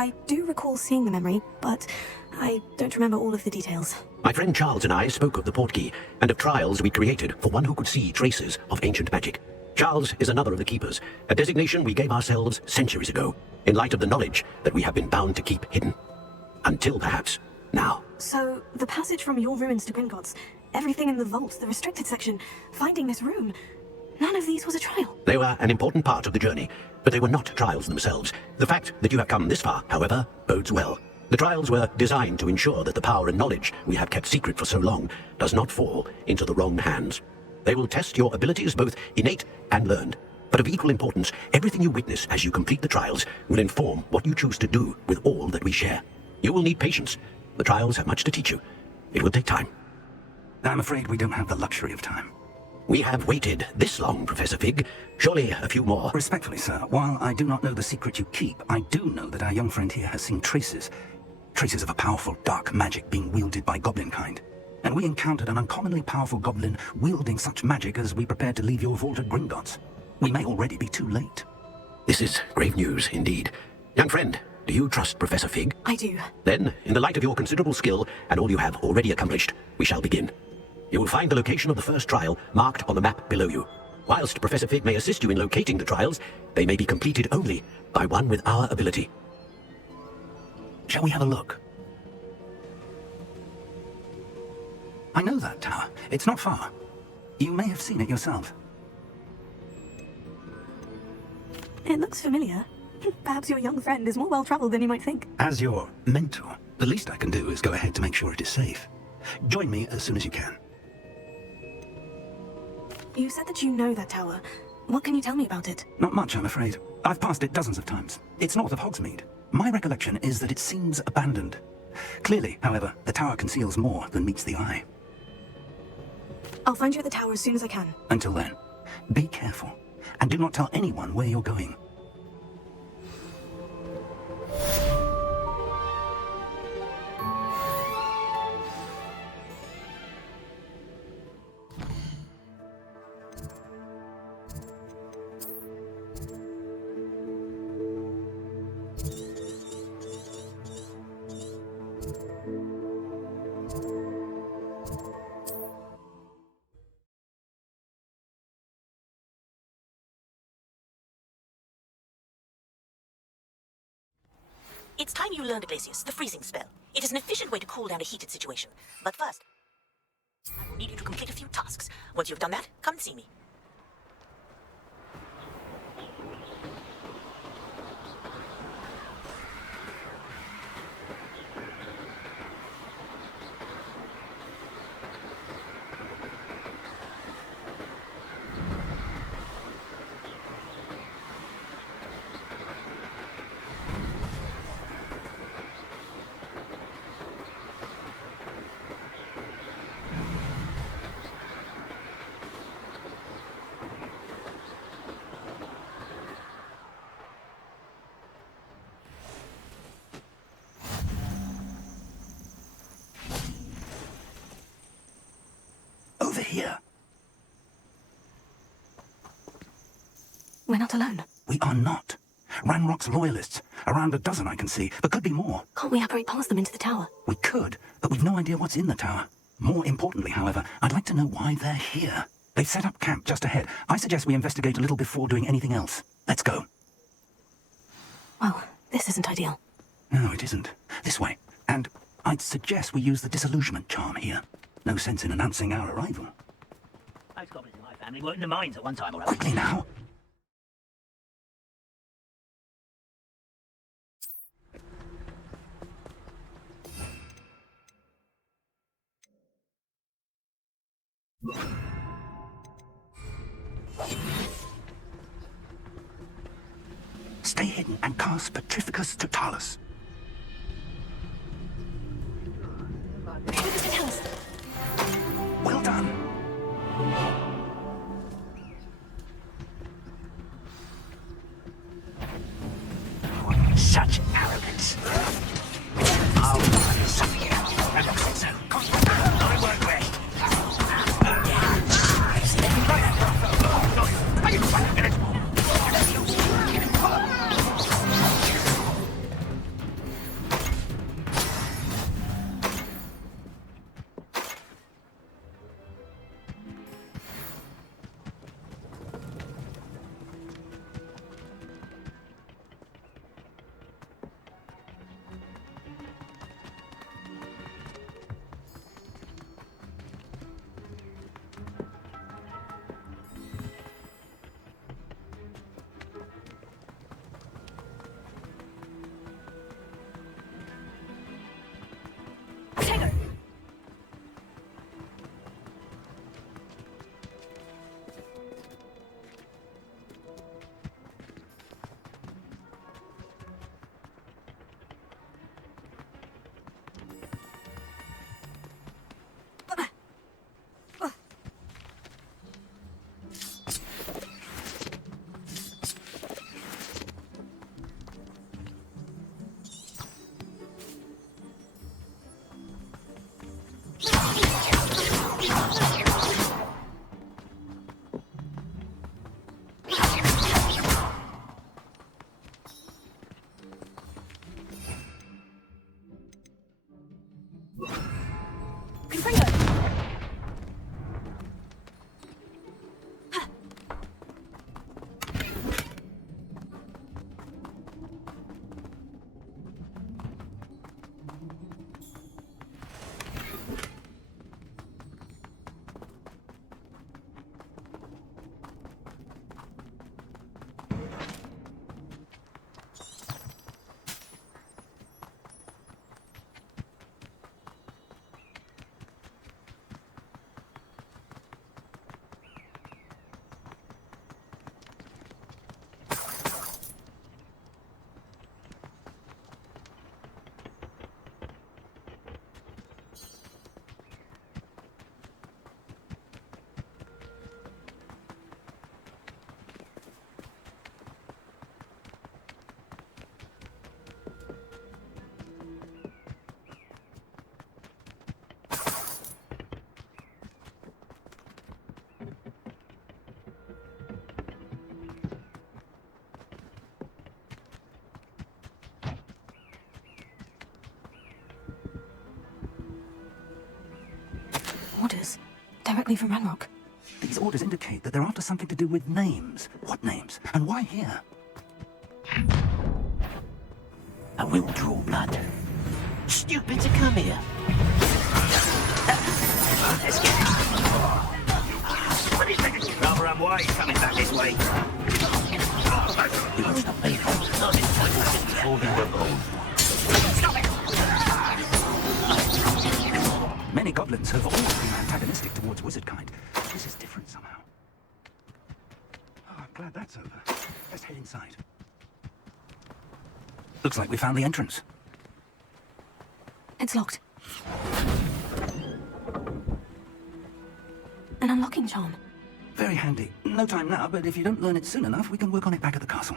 I do recall seeing the memory, but I don't remember all of the details. My friend Charles and I spoke of the portkey and of trials we created for one who could see traces of ancient magic. Charles is another of the keepers, a designation we gave ourselves centuries ago, in light of the knowledge that we have been bound to keep hidden. Until perhaps now. So, the passage from your ruins to Gringotts, everything in the vault, the restricted section, finding this room, none of these was a trial. They were an important part of the journey, but they were not trials themselves. The fact that you have come this far, however, bodes well. The trials were designed to ensure that the power and knowledge we have kept secret for so long does not fall into the wrong hands. They will test your abilities, both innate and learned. But of equal importance, everything you witness as you complete the trials will inform what you choose to do with all that we share. You will need patience. The trials have much to teach you. It will take time. I'm afraid we don't have the luxury of time. We have waited this long, Professor Fig. Surely a few more. Respectfully, sir, while I do not know the secret you keep, I do know that our young friend here has seen traces of a powerful dark magic being wielded by goblin kind. And we encountered an uncommonly powerful goblin wielding such magic as we prepared to leave your vault at Gringotts. We may already be too late. This is grave news indeed. Young friend, do you trust Professor Fig? I do. Then, in the light of your considerable skill and all you have already accomplished, we shall begin. You will find the location of the first trial marked on the map below you. Whilst Professor Fig may assist you in locating the trials, they may be completed only by one with our ability. Shall we have a look? I know that tower. It's not far. You may have seen it yourself. It looks familiar. Perhaps your young friend is more well-traveled than you might think. As your mentor, the least I can do is go ahead to make sure it is safe. Join me as soon as you can. You said that you know that tower. What can you tell me about it? Not much, I'm afraid. I've passed it dozens of times. It's north of Hogsmeade. My recollection is that it seems abandoned. Clearly, however, the tower conceals more than meets the eye. I'll find you at the tower as soon as I can. Until then, be careful, and do not tell anyone where you're going. It's time you learned, Iglesias, the freezing spell. It is an efficient way to cool down a heated situation. But first, I will need you to complete a few tasks. Once you've done that, come and see me. Over here. We're not alone. We are not. Ranrock's loyalists. Around a dozen I can see, but could be more. Can't we apparate past them into the tower? We could, but we've no idea what's in the tower. More importantly, however, I'd like to know why they're here. They've set up camp just ahead. I suggest we investigate a little before doing anything else. Let's go. Well, this isn't ideal. No, it isn't. This way. And I'd suggest we use the disillusionment charm here. No sense in announcing our arrival. Most goblins in my family were in the mines at one time or other. Quickly now. Stay hidden and cast Petrificus Totalis. Well done. Such arrogance. I'll find something else. I won't rest. Orders. Directly from Ranrock. These orders indicate that they're after something to do with names. What names? And why here? I will draw blood. Stupid to come here. Let's get it. Rather unwise coming back this way. You won't stop me. Not in time before we were born. Stop it! Many goblins have always been antagonistic towards wizard kind. This is different somehow. Oh, I'm glad that's over. Let's head inside. Looks like we found the entrance. It's locked. An unlocking charm. Very handy. No time now, but if you don't learn it soon enough, we can work on it back at the castle.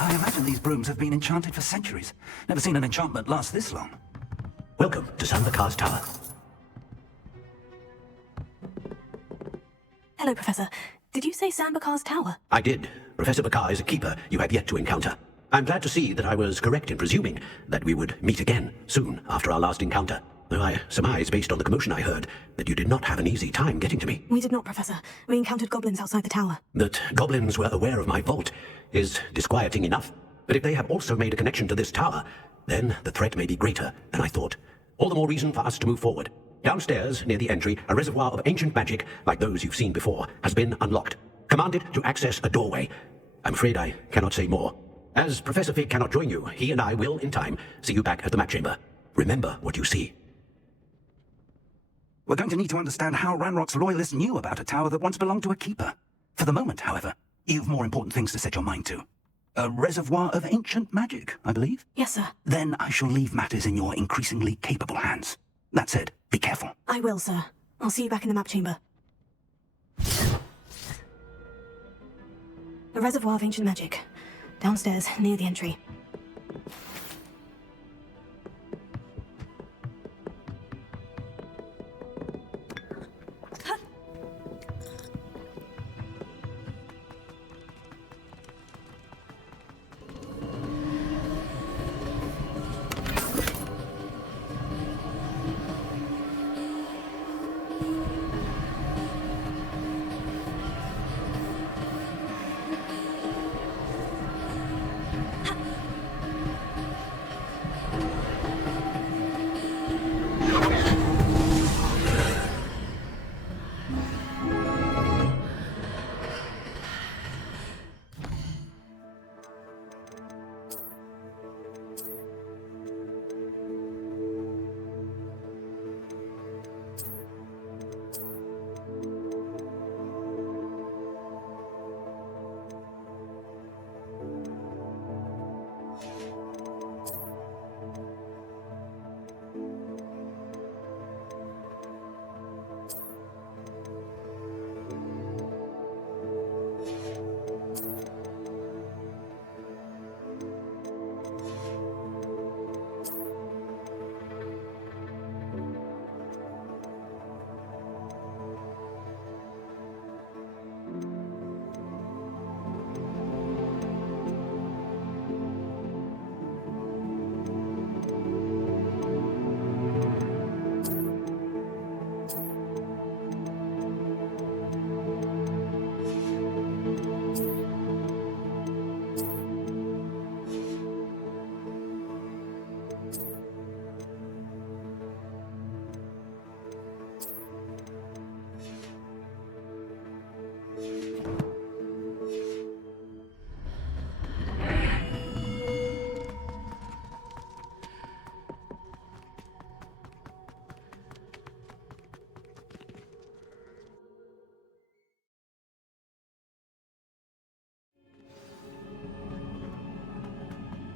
I imagine these brooms have been enchanted for centuries. Never seen an enchantment last this long. Welcome to Sandakar's Tower. Hello, Professor. Did you say Sambakar's Tower? I did. Professor Bakar is a keeper you have yet to encounter. I'm glad to see that I was correct in presuming that we would meet again soon after our last encounter. Though I surmise, based on the commotion I heard, that you did not have an easy time getting to me. We did not, Professor. We encountered goblins outside the tower. That goblins were aware of my vault is disquieting enough. But if they have also made a connection to this tower, then the threat may be greater than I thought. All the more reason for us to move forward. Downstairs, near the entry, a reservoir of ancient magic, like those you've seen before, has been unlocked. Commanded to access a doorway. I'm afraid I cannot say more. As Professor Fig cannot join you, he and I will, in time, see you back at the map chamber. Remember what you see. We're going to need to understand how Ranrock's loyalists knew about a tower that once belonged to a keeper. For the moment, however, you've more important things to set your mind to. A reservoir of ancient magic, I believe? Yes, sir. Then I shall leave matters in your increasingly capable hands. That said, be careful. I will, sir. I'll see you back in the map chamber. A reservoir of ancient magic. Downstairs, near the entry.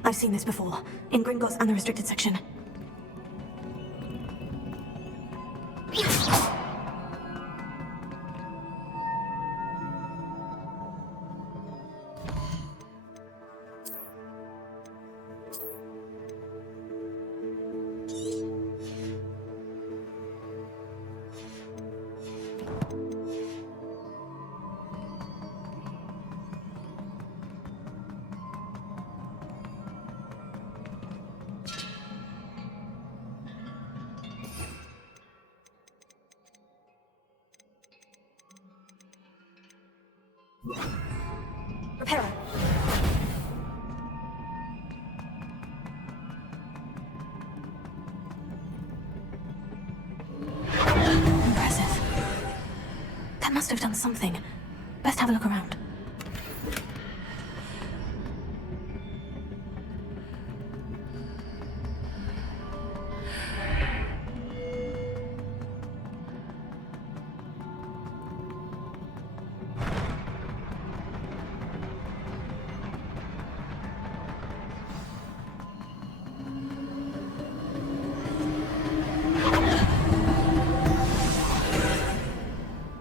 I've seen this before, in Gringotts and the restricted section. must have done something. Best have a look around.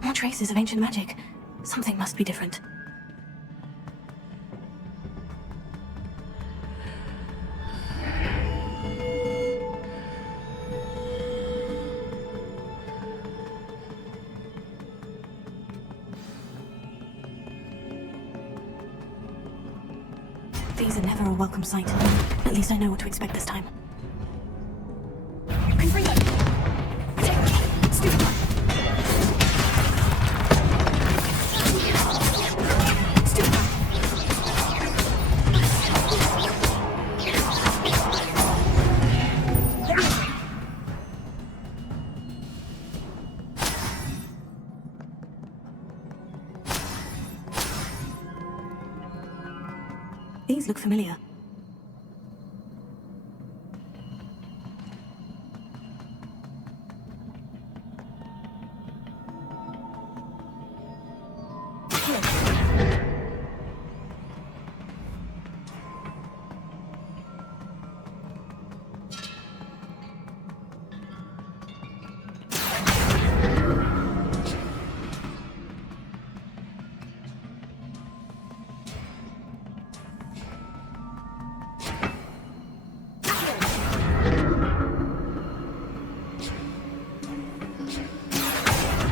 More traces of ancient magic. Something must be different. These are never a welcome sight. At least I know what to expect this time. Confringo! Take! Stupid one! These look familiar.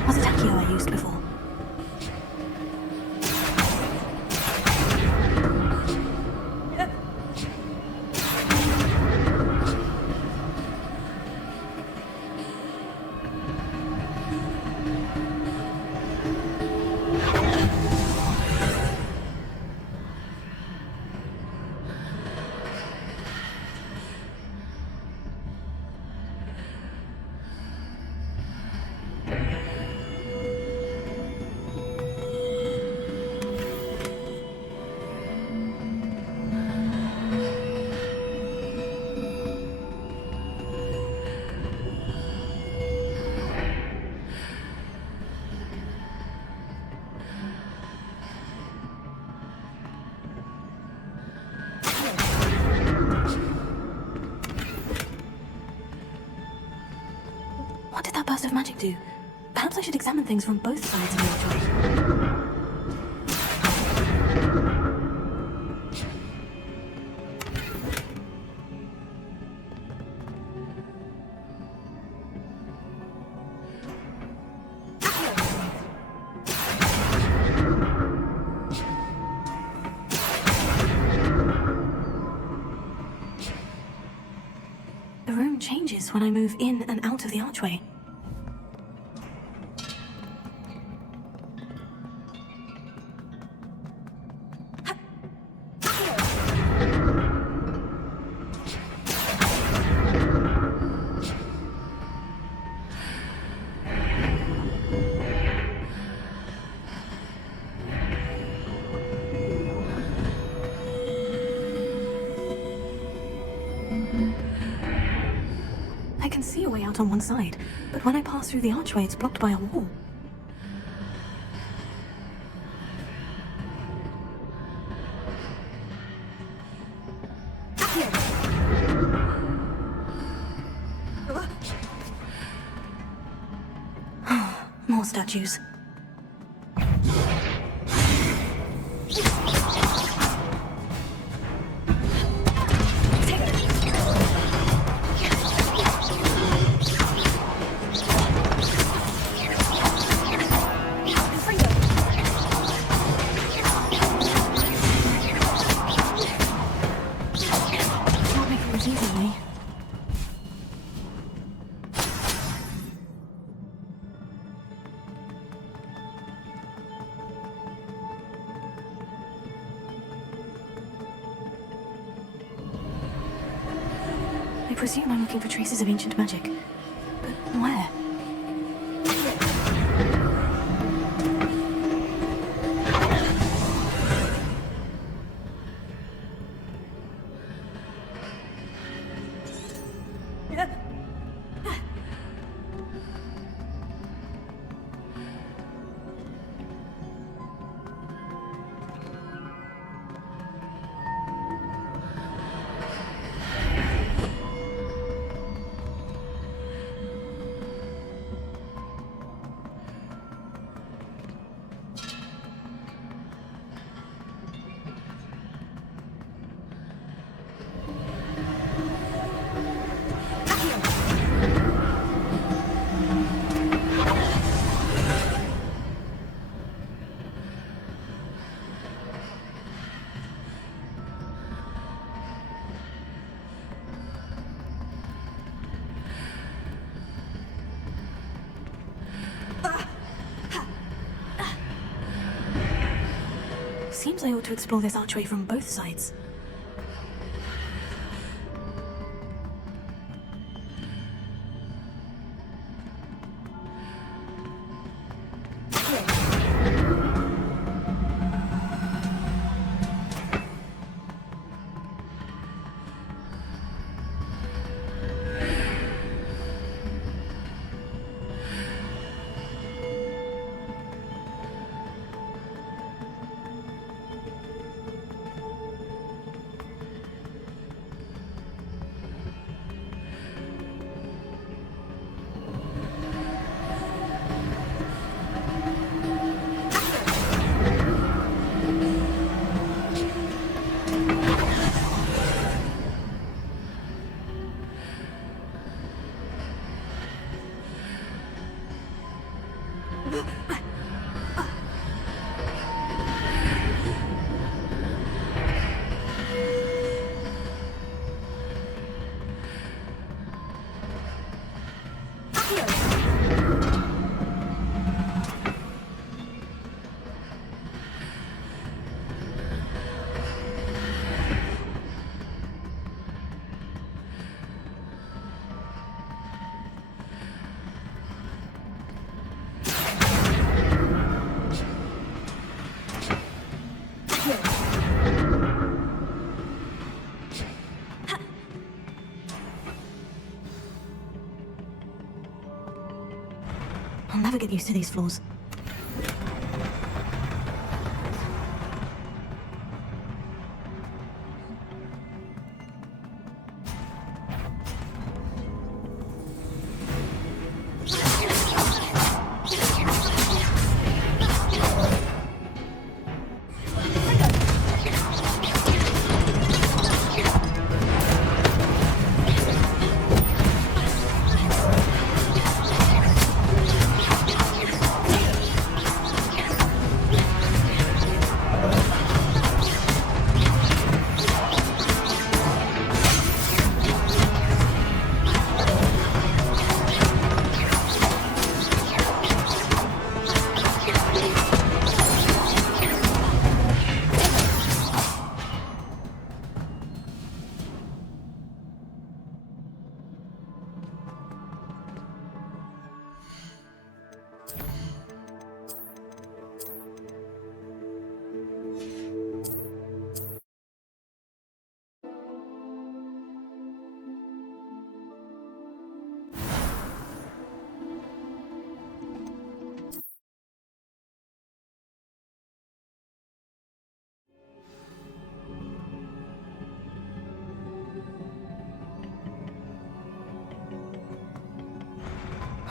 Was it Accio I used before? What did that burst of magic do? Perhaps I should examine things from both sides of the archway. The room changes when I move in and out of the archway. I can see a way out on one side, but when I pass through the archway, it's blocked by a wall. More statues. I presume I'm looking for traces of ancient magic. But where? seems I ought to explore this archway from both sides. I'll never get used to these floors.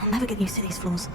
I'll never get used to these floors.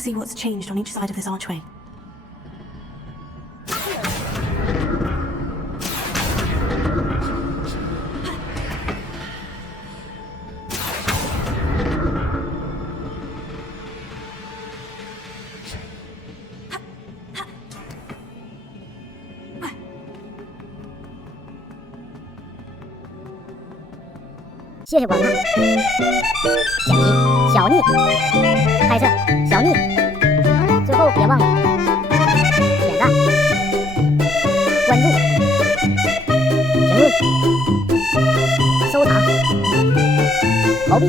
to see what's changed on each side of this archway. "谢谢观看，剪辑小逆，拍摄小逆，最后别忘了点赞、关注、评论、收藏、投币。